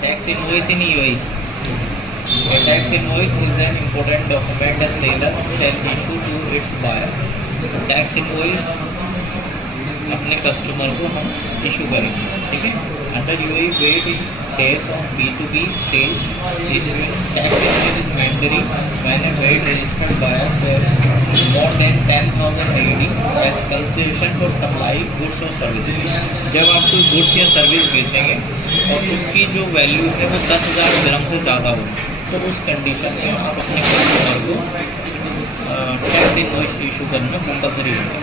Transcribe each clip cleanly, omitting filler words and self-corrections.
Tax invoice in UAE. A tax invoice is an important document a seller shall issue to its buyer. Tax invoice अपने customer को हम issue करेंगे, ठीक है। Under UAE VAT in case of B2B sales issuing tax invoice is mandatory when a VAT registered buyer for more than 10,000 AED as consideration for supply goods और services. जब आप कोई गुड्स या सर्विस बेचेंगे और उसकी जो वैल्यू है वो 10,000 दिरहम से ज़्यादा हो, तो उस कंडीशन में आप अपने कस्टमर को टैक्स इनवॉइस इशू करना कंपलसरी होगा,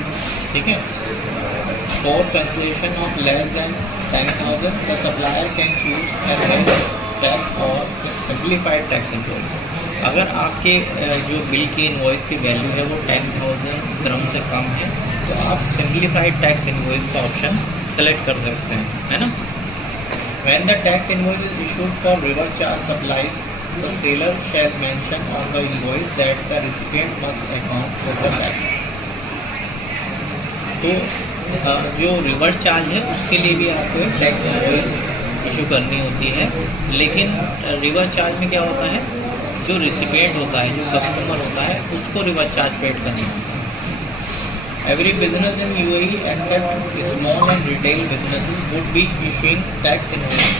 ठीक है। For cancellation of less than 10,000, the supplier can choose a less tax or a simplified tax invoice. अगर आपके जो बिल की इन्वॉइस की वैल्यू है वो 10,000 दिरहम से कम है, तो आप सिंप्लीफाइड टैक्स इन्वॉइस का ऑप्शन सेलेक्ट कर सकते हैं, है ना। When the tax invoice is issued for reverse charge supplies, the seller shall mention on the invoice that the recipient must account for the tax. तो जो रिवर्स चार्ज है उसके लिए भी आपको एक टैक्स इनवॉइस इशू करनी होती है, लेकिन रिवर्स चार्ज में क्या होता है, जो रिसिपिएंट होता है, जो कस्टमर होता है, उसको रिवर्स चार्ज पेड करना होता है। Every business in UAE except small and retail businesses would be issuing tax invoice.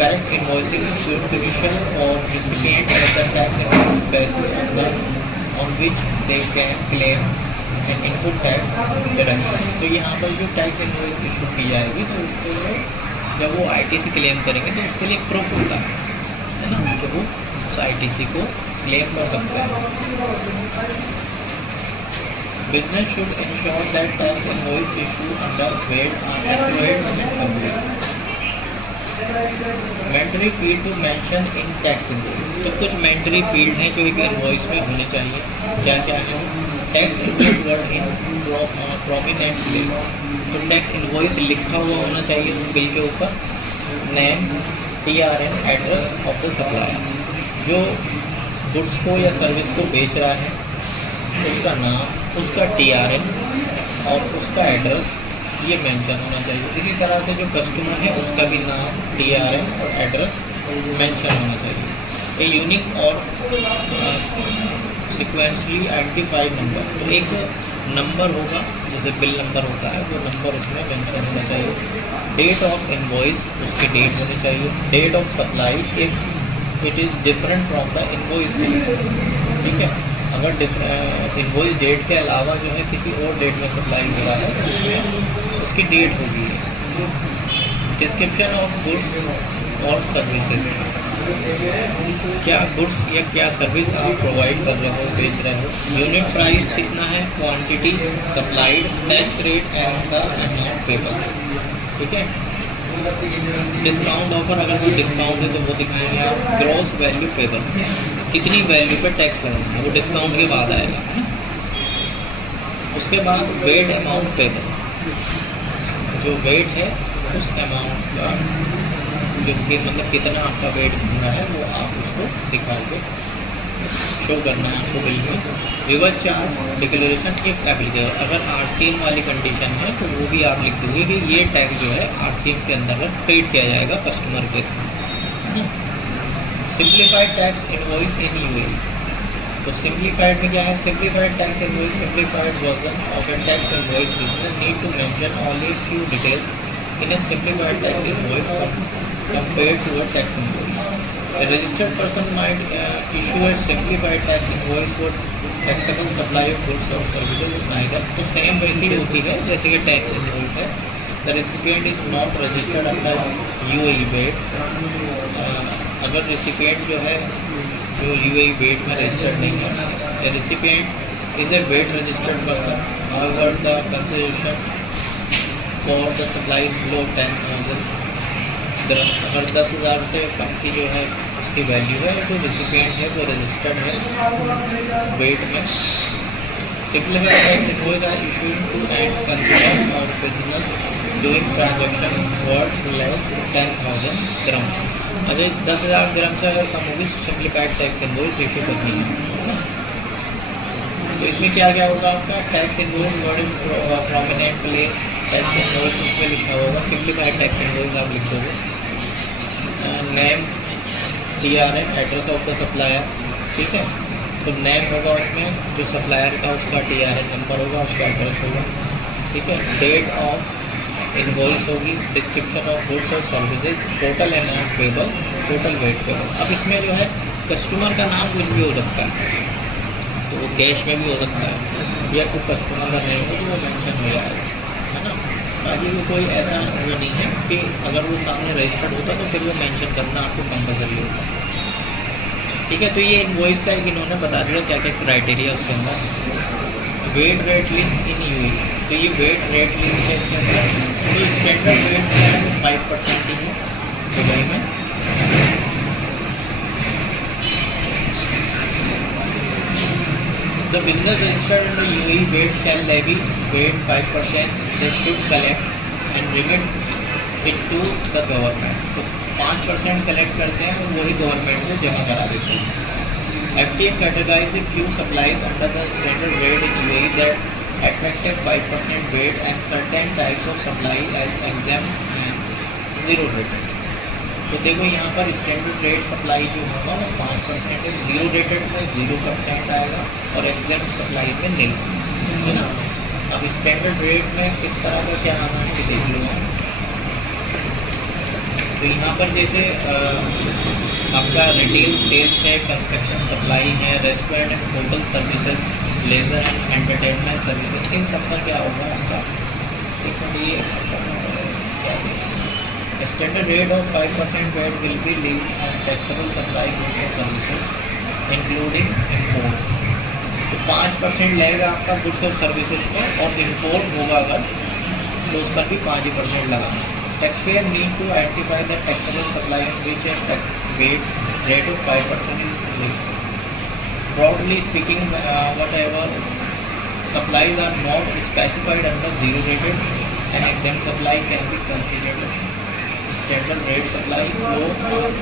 Correct invoicing is provision और recipient at the tax invoice basis on which they can claim and input tax deduction. तो यहाँ पर जो tax invoice issue की जाएगी तो उसको जब वो आईटीसी क्लेम करेंगे तो उसके लिए प्रूफ होता है ना, कि वो उस आईटीसी को क्लेम कर सकते हैं। Business should ensure that tax invoice issue under VAT are accurate and complete. Mandatory field to mention in tax invoice. तो कुछ मैंडेटरी फील्ड हैं जो एक इनवॉइस में होने चाहिए। क्या क्या है? Tax invoice word in prominent place. तो टैक्स इनवॉइस लिखा हुआ होना चाहिए उस बिल के ऊपर। Name, TRN, address of the supplier. जो गुड्स को या सर्विस को बेच रहा है उसका नाम, उसका TRN और उसका एड्रेस ये मेंशन होना चाहिए। इसी तरह से जो कस्टमर है उसका भी नाम, TRN और एड्रेस मेंशन होना चाहिए। ए यूनिक और सीक्वेंसली आइडेंटिफाइड नंबर। तो एक नंबर होगा, जैसे बिल नंबर होता है, वो नंबर उसमें मेंशन होना चाहिए। डेट ऑफ इनवॉइस, उसकी डेट होनी चाहिए। Date of supply if it is different from the invoice date, ठीक है। अगर इनवॉइस डेट के अलावा जो है किसी और डेट में सप्लाई हो रहा है तो उसमें उसकी डेट होगी। डिस्क्रिप्शन ऑफ गुड्स और सर्विसेज। क्या गुड्स या क्या सर्विस आप प्रोवाइड कर रहे हो, बेच रहे हो। यूनिट प्राइस कितना है, quantity supplied, tax rate and the amount payable, ठीक है। डिस्काउंट ऑफर, अगर कोई डिस्काउंट है तो वो दिखाएंगे आप। ग्रॉस वैल्यू पेबल, कितनी वैल्यू पे टैक्स लगेगा, वो डिस्काउंट के बाद आएगा, है ना। उसके बाद वेट अमाउंट पेबल, जो वेट है उस अमाउंट का जो कि मतलब कितना आपका वेट कितना है वो आप उसको दिखा के शो करना है आपको बिल में। Reverse charge declaration if applicable, अगर RCM वाली कंडीशन है तो वो भी आप लिख दोगे कि ये टैक्स जो है RCM के अंदर पेड किया जाएगा कस्टमर के। Simplified tax invoice in UAE. तो सिंप्लीफाइड में क्या है, simplified tax invoice, simplified version of a tax invoice business need to mention only few details in a simplified tax invoice compared to a tax invoice. A registered person might issue a simplified tax invoice for taxable supply of goods or services with neither। तो same वैसी ही होती है जैसे कि tax invoice है। The recipient is not registered under UAE VAT. अगर recipient जो है जो UAE वेट में रजिस्टर्ड नहीं है, the recipient is a weight registered person, however the consideration for the supply is below 10,000 दिरहम। अगर 10,000 से कम की जो है उसकी वैल्यू है, जो रिसिपिएंट है वो रजिस्टर्ड है वेट में। Simplified tax invoice are issued to end consumer और business doing transaction worth less 10,000 dirham. अच्छा, 10,000 दिरहम से अगर कम होगी तो सिंप्लीफाइड टैक्स इनवॉइस इशू करनी है। तो इसमें क्या क्या होगा आपका, tax invoice word in prominent place, tax invoice उसमें लिखा होगा। सिंप्लीफाइड टैक्स इनवॉइस आप लिख दोगे। Name, TRN address of the supplier, ठीक है। तो नेम होगा उसमें, जो सप्लायर का उसका TRN नंबर होगा, उसका एड्रेस होगा, ठीक है। डेट ऑफ इनवॉइस होगी, डिस्क्रिप्शन ऑफ गुड्स और services, total amount payable, total weight payable. अब इसमें जो है कस्टमर का नाम कुछ भी हो सकता है, तो वो कैश में भी हो सकता है, या कोई कस्टमर का नेम हो तो वो मेंशन हो जाएगा, है ना। ताकि वो कोई ऐसा वो नहीं है कि अगर वो सामने रजिस्टर्ड होता तो फिर वो मेंशन करना आपको कंपलसरी होता, ठीक है। तो ये इनवॉइस का एक इन्होंने बता दिया क्या क्या क्राइटेरिया उसके अंदर। वेट रेट लिस्ट इन UAE, तो ये वेट रेट लिस्ट है इसके अंदर। तो स्टैंडर्ड वेट जो है 5% ही है दुबई में। The business registered under UAE VAT shall levy VAT 5%. They should collect and remit it to the government. तो 5% कलेक्ट करते हैं और वही गवर्नमेंट को जमा करा देते हैं। FTA categorizes a few supplies under the standard rate in UAE that attracted 5% VAT and certain types of supply as exempt and zero rated. तो देखो यहाँ पर स्टैंडर्ड रेट सप्लाई जो होगा वो 5% है, जीरो रेटेड में 0% आएगा और एग्जाम सप्लाई में नहीं, है ना। अब स्टैंडर्ड रेट में किस तरह का क्या आना है देख लो। तो यहाँ पर जैसे आपका रिटेल सेल्स है, कंस्ट्रक्शन सप्लाई है, restaurant and hotel services, leisure and entertainment services, इन सब का क्या होगा आपका देखो। ये standard rate of 5% VAT will be levied on taxable supply goods और services including import। तो 5% लगेगा आपका गुड्स और सर्विसेज पर, और इम्पोर्ट होगा अगर तो उस पर भी 5% लगाना। Taxpayer need to identify the taxable supply in which a tax VAT rate of 5% is levied. Broadly speaking whatever supplies are not specified under zero rated and exempt supply can be considered standard rate supply. लो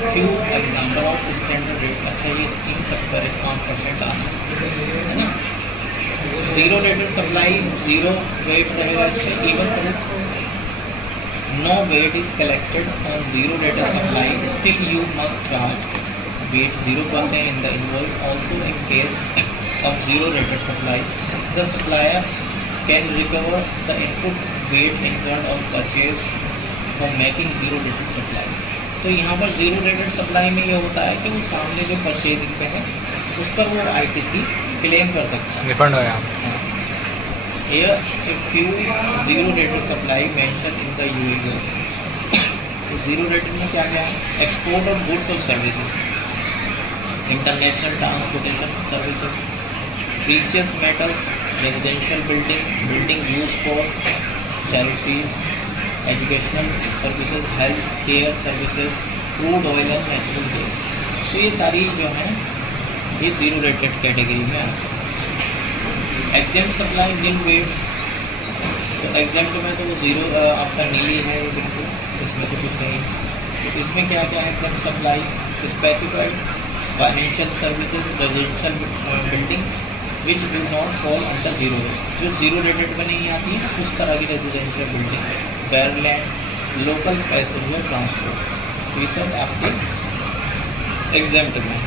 few example of standard rate, अच्छा ये इन सब पर 5% आना है ना। Zero rated supply, zero VAT रहेगा इस पर, even no VAT is collected on zero rated supply, still you must charge VAT 0% in the invoice. Also in case of zero rated supply the supplier can recover the input VAT incurred on purchase from making zero rated supply। तो यहाँ पर zero rated supply में ये होता है कि वो सामने जो परचेजिंग पे है उस पर वो ITC क्लेम कर सकता है, रिफंड हो यहाँ। Here a few zero rated supply mentioned in the UAE। तो जीरो रेटेड में क्या क्या है? एक्सपोर्ट ऑफ गुड्स और services, international transportation services, precious metals, residential building use for charities, educational services, health care services, crude oil और natural gas. तो ये सारी जो है ये जीरो रेटेड कैटेगरी में आती है। एग्जेम्प्ट सप्लाई नील वेट, तो एग्जेम्प्ट में तो वो जीरो आपका नीली है बिल्कुल, इसमें तो कुछ नहीं। तो इसमें क्या क्या है exempt supply? Specified financial services, residential building which do not fall under zero rate, जो जीरो रेटेड में नहीं आती है उस तरह की residential building, bare land, local passenger transport, ये सब आपके एग्जेम्प्ट में।